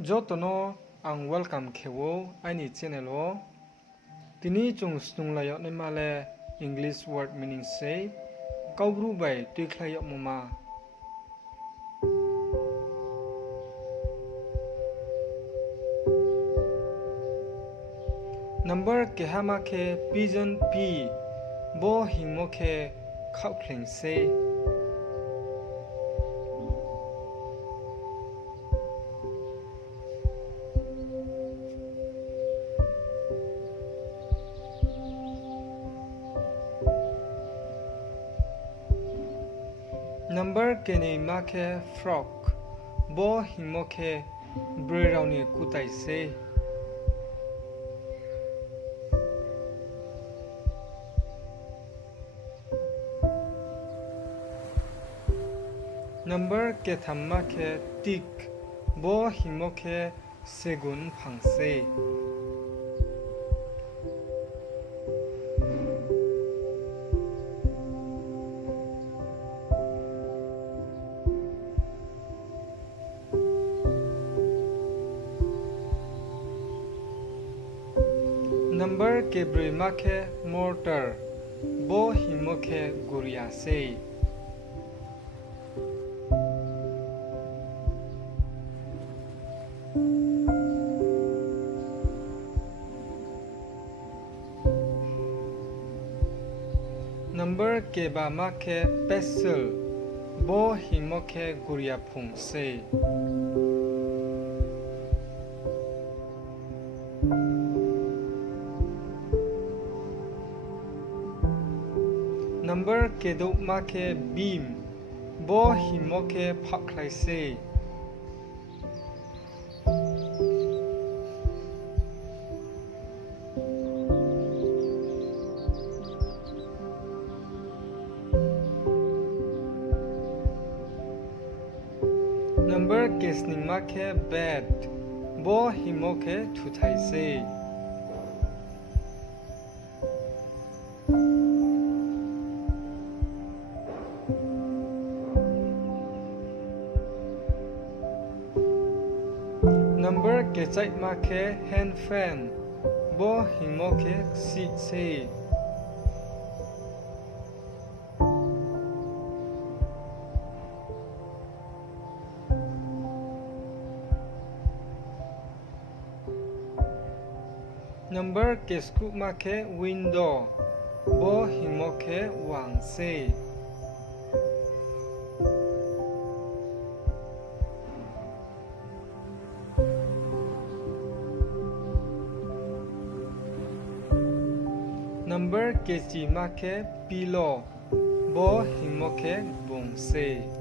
Joto no ang welcome khewo aini channel o tini chung snung layok ni male English word meaning say kaubru bai tiklayok mama number kehama ke pigeon p bo hingmo ke khakchangha say number kene make frog bo himoke brerauni kutai se number ke thamma ke tik bo himoke segun phangse number ke brima ke mortar bo himoke guria se number ke ba ma ke PESTLE bo himoke guria phung se number ke do ma ke beam bo himoke phakhlai se number ke sning ma ke bed bo himoke thuthai se number ke chai ma ke hand fan bo himoke sit se number ke scoop ma ke window bo himoke wang se number ke chi ma ke pillow bo himoke bong se